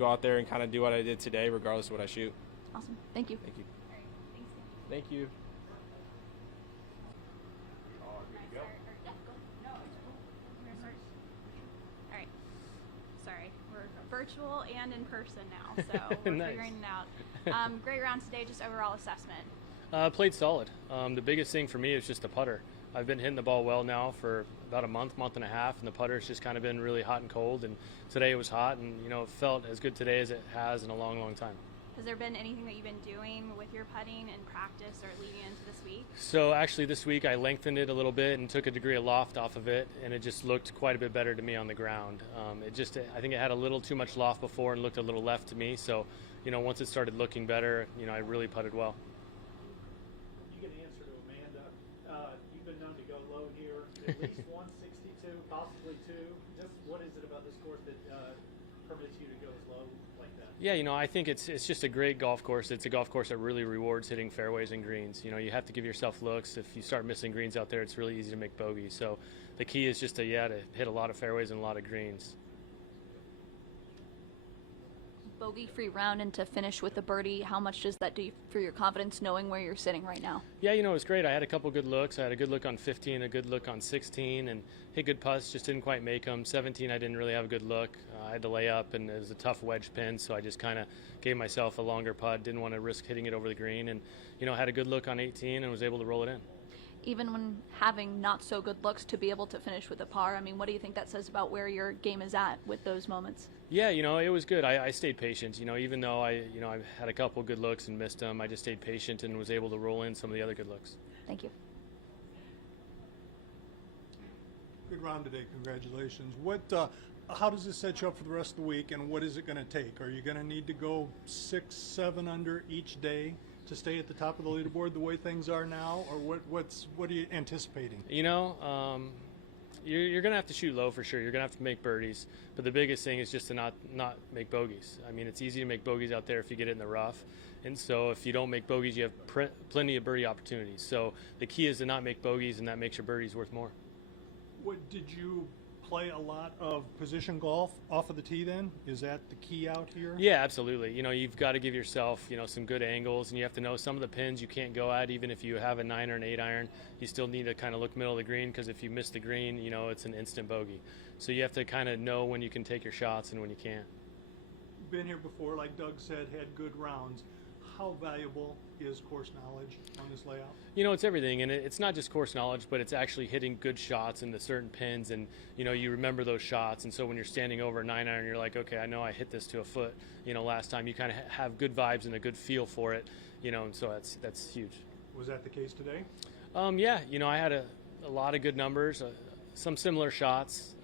go out there and kind of do what I did today, regardless of what I shoot. Awesome. Thank you. Thank you. All right. Thanks. Thank you. All right. Sorry, we're virtual and in person now, so we're Nice. figuring it out. Great round today, just overall assessment. Played solid. The biggest thing for me is just the putter. I've been hitting the ball well now for about a month and a half, and the putter's just kind of been really hot and cold. And today it was hot, and it felt as good today as it has in a long, long time. Has there been anything that you've been doing with your putting in practice or leading into this week? So actually this week I lengthened it a little bit and took a degree of loft off of it, and it just looked quite a bit better to me on the ground. I think it had a little too much loft before and looked a little left to me. So, once it started looking better, I really putted well. You can answer to Amanda. You've been known to go low here, at least 162, possibly two. Just what is it about this course that permits you to go as low like that? Yeah, I think it's just a great golf course. It's a golf course that really rewards hitting fairways and greens. You have to give yourself looks. If you start missing greens out there, it's really easy to make bogeys. So the key is just to hit a lot of fairways and a lot of greens. Bogey-free round and to finish with a birdie, how much does that do for your confidence knowing where you're sitting right now? Yeah, it was great. I had a couple good looks. I had a good look on 15, a good look on 16, and hit good putts, just didn't quite make them. 17, I didn't really have a good look. I had to lay up, and it was a tough wedge pin, so I just kind of gave myself a longer putt. Didn't want to risk hitting it over the green, and had a good look on 18 and was able to roll it in. Even when having not so good looks, to be able to finish with a par, what do you think that says about where your game is at with those moments? Yeah, it was good. I stayed patient. Even though I had a couple good looks and missed them, I just stayed patient and was able to roll in some of the other good looks. Thank you. Good round today. Congratulations. How does this set you up for the rest of the week, and what is it going to take? Are you going to need to go 6, 7 under each day to stay at the top of the leaderboard the way things are now, or what are you anticipating? You're going to have to shoot low for sure. You're going to have to make birdies, but the biggest thing is just to not make bogeys. It's easy to make bogeys out there if you get it in the rough, and so if you don't make bogeys, you have plenty of birdie opportunities. So the key is to not make bogeys, and that makes your birdies worth more. Did you play a lot of position golf off of the tee then? Is that the key out here? Yeah, absolutely. You've got to give yourself, some good angles, and you have to know some of the pins you can't go at. Even if you have a 9 or an 8 iron, you still need to kind of look middle of the green, because if you miss the green, it's an instant bogey. So you have to kind of know when you can take your shots and when you can't. Been here before, like Doug said, had good rounds. How valuable is course knowledge on this layout? It's everything, and it's not just course knowledge, but it's actually hitting good shots into certain pins, and you remember those shots. And so when you're standing over a 9 iron, you're like, okay, I know I hit this to a foot. Last time, you kind of have good vibes and a good feel for it. And so that's huge. Was that the case today? Yeah, I had a lot of good numbers, some similar shots.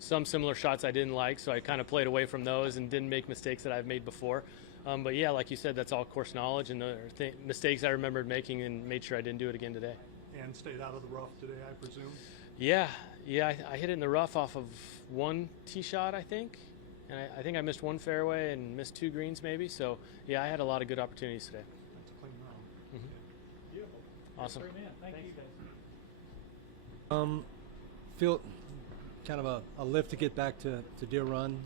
Some similar shots I didn't like, so I kind of played away from those and didn't make mistakes that I've made before. But yeah, like you said, that's all course knowledge, and the mistakes I remembered making, and made sure I didn't do it again today. And stayed out of the rough today, I presume? Yeah, I hit it in the rough off of one tee shot, I think. And I think I missed one fairway and missed 2 greens maybe. So yeah, I had a lot of good opportunities today. That's a clean round. Mm-hmm. Beautiful. Awesome. Great man. Thank you guys. Feel kind of a lift to get back to Deere Run.